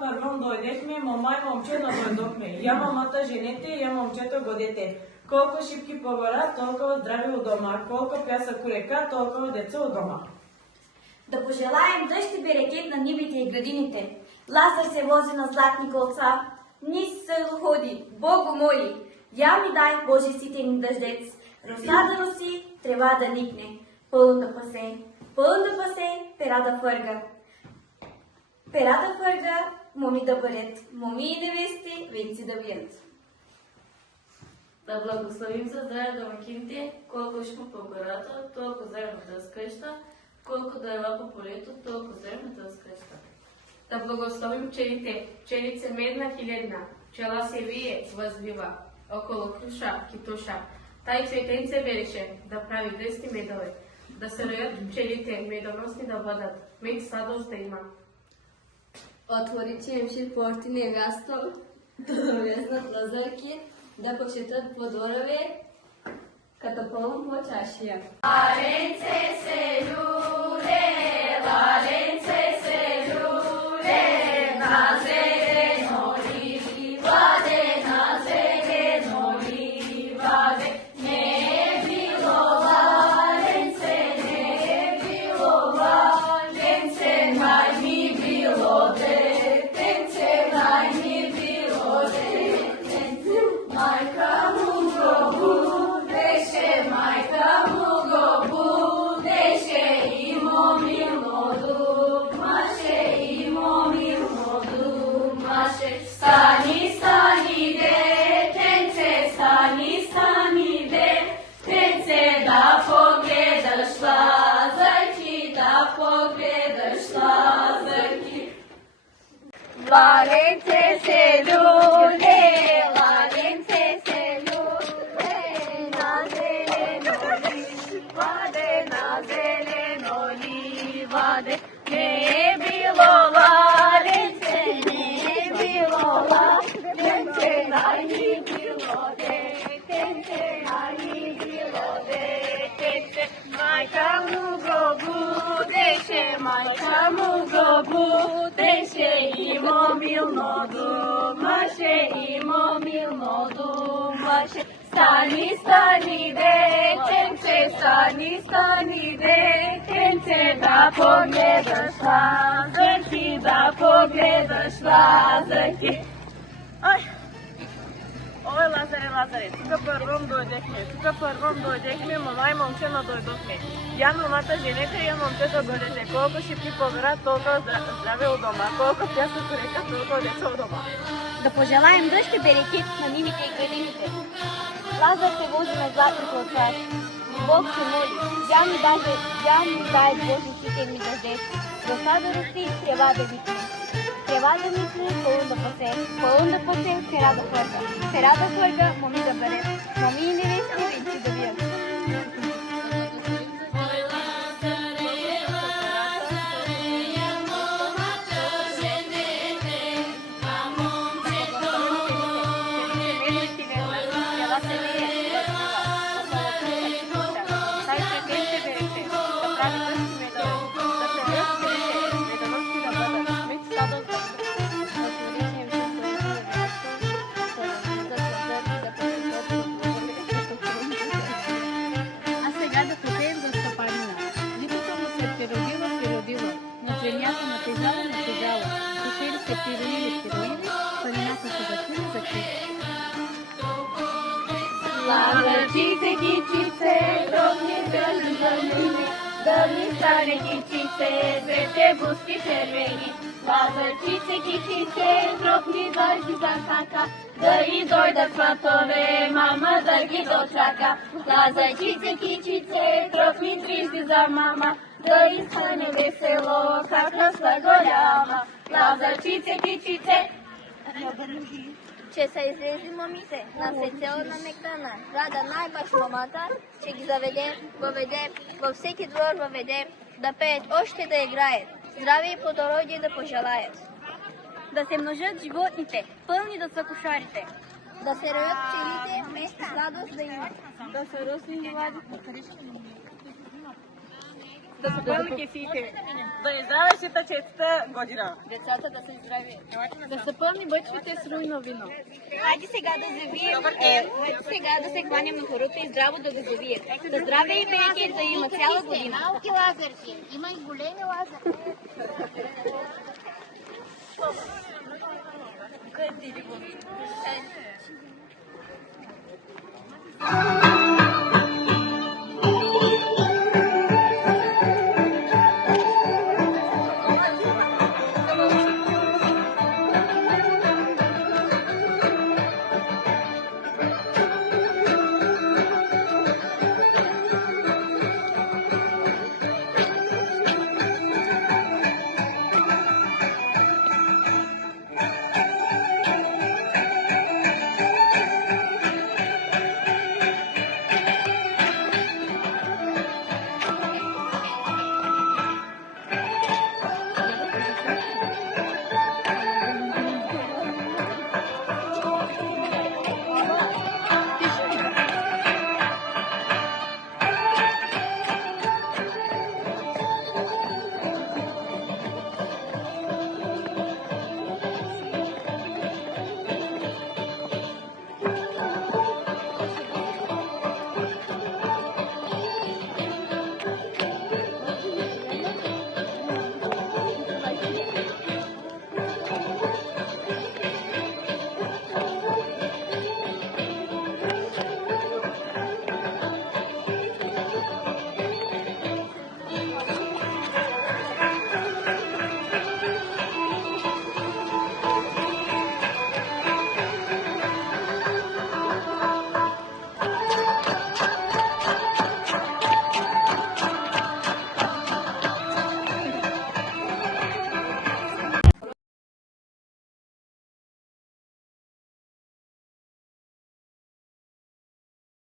първом дойдехме, мама и момчето дойдохме. Я мамата женете, я момчето годете. Колко шипки по гора, толкова здрави у дома. Колко пясък у река, толкова деца у дома. Да пожелаем дъжд и берекет на нивите и градините. Лазар се вози на златни колца, низ село ходи, Богу моли. Я ми дай, Боже ситен дъждец, роса да носи, трева да никне, пълн да пасе, пера да фърга. Пера да фърга, моми да бъдат, моми и невести, венци да бият. Да благословим за здраве домакините, колко шипа по гората, толкова зърната скръща, колко дърва по полето, толкова зърната скръща. Да благословим пчелите, пчелице медна хилядна, пчела се вие, възбива, около круша, китуша. Тай цветенце береше, да прави дъсти медове, да се роят пчелите, медоносни да бъдат, мед сладост да има. Отворите им шир порти невясто, да довезнат лазърки, да почетат плодорове, като пълн по чашия. Ларенце се люле, ларенце се люле, на зелено ливаде, на зелено ливаде. Не е било ларенце, не е било ларенце, най-ми било детенце, най-ми било детенце. Майка му го будеше, майка му го будеше, и момилно думаше, и момилно думаше. Стани, стани, детенце, стани, стани, детенце, да погледаш лазърки, да погледаш лазърки. Ларенце се люле, ларенце се люле, на зелено ливаде, на зелено ливаде. Не е било ларенце, не е било ларенце, най-ни било детенце, най-ни било детенце. Майка му го будеше, майка му го будеше, и момилно думаше, и момилно думаше. Стани, стани, детенце, стани, стани, детенце, да погледаш лазърки, да погледаш лазърки. Ой, Лазаре, Лазаре, тук първом дойдехме, мама и момчето дойдохме. Я мамата женете, я момчето годете. Колко шипки по гора, толкова здраве у дома. Колко пясък у река, толкова деца у дома. Да пожелаем дъжд и берекет на нивите и градините. Лазар се вози на златни колца, Бог се моли. Я ми дай, Боже ситен ми дъждец, роса да расти, трева да викне. Трева да мисли, пълн да пасе, пера да фърга, моми да бъде, моми и невести, венци да бият. Лазърчице, кичице, дробни държи зърнени, дърни стари кичице, двете бузки червени. Лазърчице, кичице, дробни държи зъркака, да и дойдат сватове, мама да ги дочака. Лазърчице, кичице, дробни движди за мама, да и стане весело, как ръсла голяма. Лазърчице, кичице, че са излезли момите на сецела на Мекана, за да най-баш момата, че ги въведе, във всеки двор въведе, да пеят, още да играят, здраве и плодородие да пожелаят. Да се множат животните, пълни да са кошарите, да се роят пчелите, вместо сладост да имат, да са росни ливади, Да са пълни кесиите, Да ни здраве сите честита година. Децата да се здрави. Да са пълни бъчвите с руйно вино. Хайде сега да завием, хайде сега да се хванем на хората и здраво да го завием. Да здраве и веки да има цяла година. Малки лазерки, има и големи лазерки. Къде ти ви го?